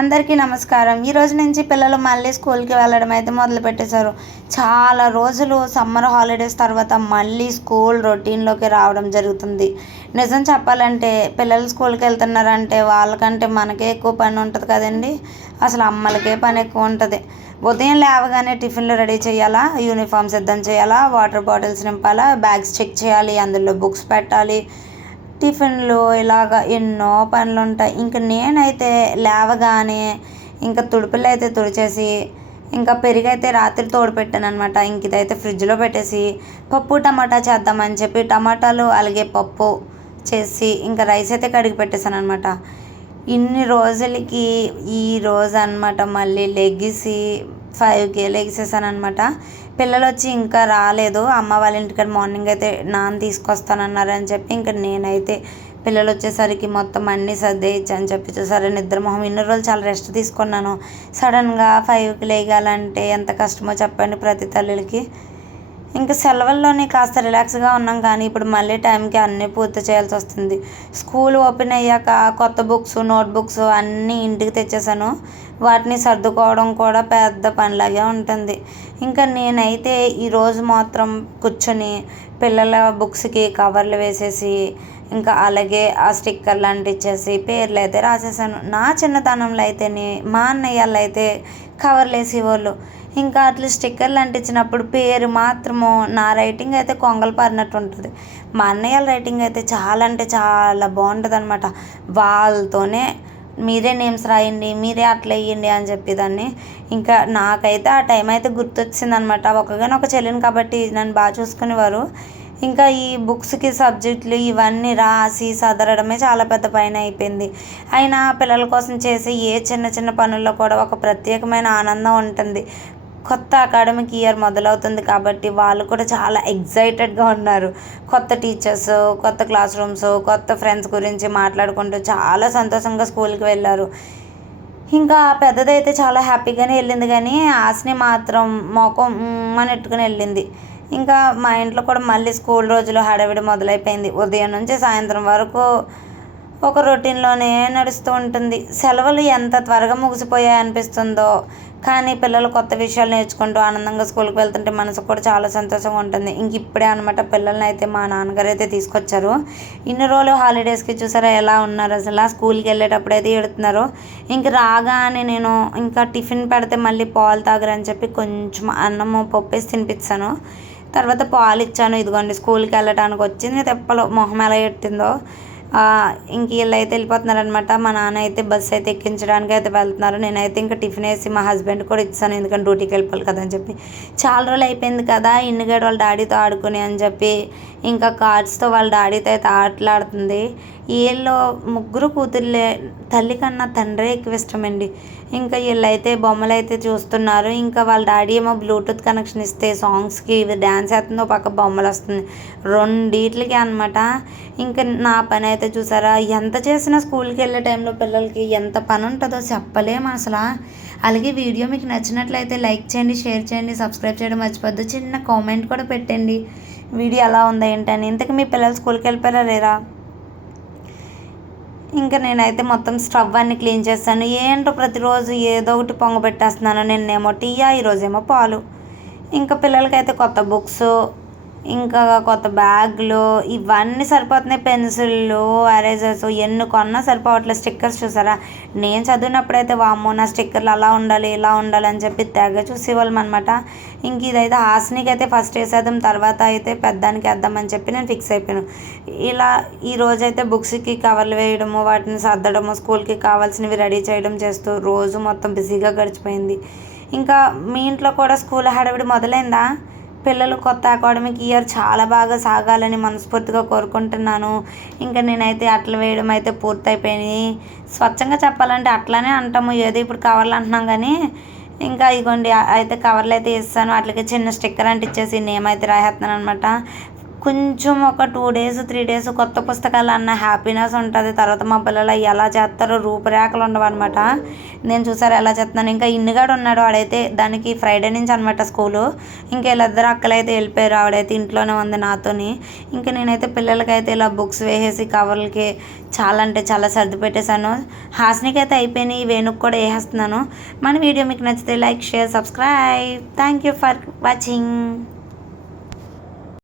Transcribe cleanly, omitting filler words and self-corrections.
అందరికీ నమస్కారం. ఈ రోజు నుంచి పిల్లలు మళ్ళీ స్కూల్‌కి వెళ్ళడం అయితే మొదలుపెట్టేశారు. చాలా రోజులు సమ్మర్ హాలిడేస్ తర్వాత మళ్ళీ స్కూల్ రొటీన్‌లోకి రావడం జరుగుతుంది. నిజం చెప్పాలంటే పిల్లలు స్కూల్‌కి వెళ్తున్నారంటే వాళ్ళకంటే మనకే ఎక్కువ పని ఉంటది కదండీ! అసలు అమ్మలకే పని ఎక్కువ ఉంటది. ఉదయం లేవగానే టిఫిన్‌లు రెడీ చేయాలా, యూనిఫార్మ్ సిద్ధం చేయాలా, వాటర్ బాటిల్స్ నింపాలా, బ్యాగ్స్ చెక్ చేయాలి, అందులో బుక్స్ పెట్టాలి. టిఫిన్‌లు ఇలాగ ఎన్నో పనులుంటాయి. ఇంక నేనైతే లేవగానే ఇంక తుడుపులైతే తుడిచేసి, ఇంకా పెరుగైతే రాత్రి తోడుపెట్టాననమాట. ఇంక ఇదైతే ఫ్రిడ్జ్‌లో పెట్టేసి, పప్పు టమాటా చేద్దామని చెప్పి టమాటాలు, అలాగే పప్పు చేసి, ఇంకా రైస్ అయితే కడిగి పెట్టేసాననమాట. ఇన్ని రోజులకి ఈరోజనమాట మళ్ళీ లెగిసి 5కే లెగిసేసాననమాట. పిల్లలొచ్చి ఇంకా రాలేదు. అమ్మ వాళ్ళ ఇంటికాడ మార్నింగ్ అయితే నాన్న తీసుకొస్తానన్నారని చెప్పి ఇంక నేనైతే పిల్లలొచ్చేసరికి మొత్తం అన్నీ సర్దేయచ్చని చెప్పి చూసారా నిద్ర మొహం ఇన్ని రోజులు చాలా రెస్ట్ తీసుకున్నాను. సడన్‌గా 5కి లెగాలంటే ఎంత కష్టమో చెప్పండి ప్రతి తల్లులకి. ఇంక సెలవుల్లోని కాస్త రిలాక్స్‌గా ఉన్నాం కానీ ఇప్పుడు మళ్ళీ టైంకి అన్నీ పూర్తి చేయాల్సొస్తుంది. స్కూల్ ఓపెన్ అయ్యాక కొత్త బుక్స్, నోట్ బుక్స్ అన్నీ ఇంటికి తెచ్చేసాను. వాటిని సర్దుకోవడం కూడా పెద్ద పనిలాగే ఉంటుంది. ఇంకా నేనైతే ఈరోజు మాత్రం కూర్చొని పిల్లల బుక్స్‌కి కవర్లు వేసేసి, ఇంకా అలాగే ఆ స్టిక్కర్లు అంటించేసి పేర్లయితే రాసేసాను. నా చిన్నతనంలో అయితేనే మా అన్నయ్యోళ్ళైతే కవర్లేసేవాళ్ళు. ఇంకా అట్లా స్టిక్కర్లు అంటించినప్పుడు పేరు మాత్రము నా రైటింగ్ అయితే కొంగలు పారినట్టు ఉంటుంది. మా అన్నయ్య రైటింగ్ అయితే చాలా అంటే చాలా బాగుంటుందన్నమాట. వాళ్ళతోనే మీరే నేమ్స్ రాయండి, మీరే అట్లా వేయండి అని చెప్పేదాన్ని. ఇంకా నాకైతే ఆ టైం అయితే గుర్తొచ్చిందనమాట. ఒకగానొక చెల్లిని కాబట్టి నన్ను బాగా చూసుకునేవారు. ఇంకా ఈ బుక్స్‌కి సబ్జెక్టులు ఇవన్నీ రాసి సదరడమే చాలా పెద్ద పని అయిపోయింది. అయినా పిల్లల కోసం చేసే ఏ చిన్న చిన్న పనుల్లో కూడా ఒక ప్రత్యేకమైన ఆనందం ఉంటుంది. కొత్త అకాడమిక్ ఇయర్ మొదలవుతుంది కాబట్టి వాళ్ళు కూడా చాలా ఎక్సైటెడ్‌గా ఉన్నారు. కొత్త టీచర్స్, కొత్త క్లాస్ రూమ్స్, కొత్త ఫ్రెండ్స్ గురించి మాట్లాడుకుంటూ చాలా సంతోషంగా స్కూల్‌కి వెళ్లారు. ఇంకా పెద్దదైతే చాలా హ్యాపీగానే వెళ్ళింది కానీ ఆశని మాత్రం మొఖం అని ఎట్టుకుని వెళ్ళింది. ఇంకా మా ఇంట్లో కూడా మళ్ళీ స్కూల్ రోజులు హడావిడి మొదలైపోయింది. ఉదయం నుంచి సాయంత్రం వరకు ఒక రొటీన్‌లోనే నడుస్తూ ఉంటుంది. సెలవులు ఎంత త్వరగా ముగిసిపోయాయి అనిపిస్తుందో, కానీ పిల్లలు కొత్త విషయాలు నేర్చుకుంటూ ఆనందంగా స్కూల్‌కి వెళ్తుంటే మనసుకు కూడా చాలా సంతోషంగా ఉంటుంది. ఇంక ఇప్పుడే అనమాట పిల్లల్నైతే మా నాన్నగారైతే తీసుకొచ్చారు. ఇన్ని రోజులు హాలిడేస్‌కి చూసారా ఎలా ఉన్నారు అసల. స్కూల్‌కి వెళ్ళేటప్పుడైతే ఎడుతున్నారు. ఇంక రాగానే నేను ఇంకా టిఫిన్ పెడితే మళ్ళీ పాలు తాగరని చెప్పి కొంచెం అన్నము పప్పేసి తినిపించాను. తర్వాత పాలు ఇచ్చాను. ఇదిగోండి స్కూల్‌కి వెళ్ళటానికి వచ్చింది తెప్పలు మొహం ఎలా ఎట్టిందో. ఇంక వీళ్ళైతే వెళ్ళిపోతున్నారనమాట. మా నాన్న అయితే బస్సు అయితే ఎక్కించడానికి అయితే వెళ్తున్నారు. నేనైతే ఇంకా టిఫిన్ వేసి మా హస్బెండ్‌కి కూడా ఇచ్చాను. ఎందుకంటే డ్యూటీకి వెళ్ళిపోవాలి కదా అని చెప్పి. చాలా రోజులు అయిపోయింది కదా ఇన్నిగడ వాళ్ళ డాడీతో ఆడుకొని అని చెప్పి ఇంకా కార్డ్స్‌తో వాళ్ళ డాడీతో అయితే ఆటలాడుతుంది. వీళ్ళు ముగ్గురు కూతుర్లే. తల్లి కన్నా తండ్రే ఎక్కువ ఇష్టమండి. ఇంకా వీళ్ళైతే బొమ్మలైతే చూస్తున్నారు. ఇంకా వాళ్ళ డాడీ ఏమో బ్లూటూత్ కనెక్షన్ ఇస్తే సాంగ్స్‌కి ఇది డ్యాన్స్ వేస్తుంది. ఒక పక్క బొమ్మలు వస్తుంది. రెండిట్లకి అనమాట. ఇంకా నా పని అయితే చూసారా ఎంత చేసినా స్కూల్‌కి వెళ్ళే టైంలో పిల్లలకి ఎంత పని ఉంటుందో చెప్పలేము అసలు. అలాగే వీడియో మీకు నచ్చినట్లయితే లైక్ చేయండి, షేర్ చేయండి, సబ్స్క్రైబ్ చేయడం మర్చిపోద్దు. చిన్న కామెంట్ కూడా పెట్టండి. వీడియో ఎలా ఉందా ఏంటని. ఇంతకు మీ పిల్లలు స్కూల్‌కి వెళ్ళిపోయారా లేరా? ఇంకా నేనైతే మొత్తం స్టవ్ అన్నీ క్లీన్ చేస్తాను. ఏంటో ప్రతిరోజు ఏదో ఒకటి పొంగబెట్టేస్తున్నాను. నిన్నేమో టీయా, ఈరోజేమో పాలు. ఇంకా పిల్లలకైతే కొత్త బుక్సు, ఇంకా కొత్త బ్యాగులు ఇవన్నీ సరిపోతున్నాయి. పెన్సిళ్ళు, ఎరేజర్స్ ఎన్ని కొన్నా సరిపోవట్లేదు. స్టిక్కర్స్ చూసారా నేను చదివినప్పుడైతే వామ్మో నా స్టిక్కర్లు అలా ఉండాలి ఇలా ఉండాలి అని చెప్పి తెగ చూసేవాళ్ళం అనమాట. ఇంక ఇదైతే హాసినికి అయితే ఫస్ట్ వేసేద్దాం, తర్వాత అయితే పెద్దానికి వేద్దామని చెప్పి నేను ఫిక్స్ అయిపోయాను. ఇలా ఈరోజైతే బుక్స్‌కి కవర్లు వేయడము, వాటిని సర్దడము, స్కూల్‌కి కావాల్సినవి రెడీ చేయడం చేస్తూ రోజు మొత్తం బిజీగా గడిచిపోయింది. ఇంకా మీ ఇంట్లో కూడా స్కూల్ హడావిడి మొదలైందా? పిల్లలు కొత్త అకాడమిక్ ఇయర్ చాలా బాగా సాగాలని మనస్ఫూర్తిగా కోరుకుంటున్నాను. ఇంకా నేనైతే అట్లు వేయడం అయితే పూర్తయిపోయినాయి. స్వచ్ఛంగా చెప్పాలంటే అట్లానే అంటాము, ఏదో ఇప్పుడు కవర్లు అంటున్నాం కానీ ఇంకా ఇగోండి అయితే కవర్లు అయితే వేస్తాను. అట్లకి చిన్న స్టిక్కర్ అంటించేసి నేమ్ అయితే రాసేస్తున్నాను అనమాట. కొంచెం ఒక 2 డేస్ 3 డేస్ కొత్త పుస్తకాలు అన్న హ్యాపీనెస్ ఉంటుంది. తర్వాత మా పిల్లలు ఎలా చేస్తారో రూపురేఖలు ఉండవన్నమాట. నేను చూసారు ఎలా చేస్తున్నాను. ఇంకా ఇన్నిగాడు ఉన్నాడు, ఆడైతే దానికి ఫ్రైడే నుంచి అనమాట స్కూలు. ఇంకా వీళ్ళిద్దరు అక్కలైతే వెళ్ళిపోయారు, ఆవిడైతే ఇంట్లోనే ఉంది నాతోని. ఇంకా నేనైతే పిల్లలకైతే ఇలా బుక్స్ వేసేసి కవర్లకి చాలా అంటే చాలా సర్ది పెట్టేశాను. హాసినికి అయితే అయిపోయినాయి, వేణుకు కూడా వేసేస్తున్నాను. మన వీడియో మీకు నచ్చితే like, share, subscribe. Thank you for watching.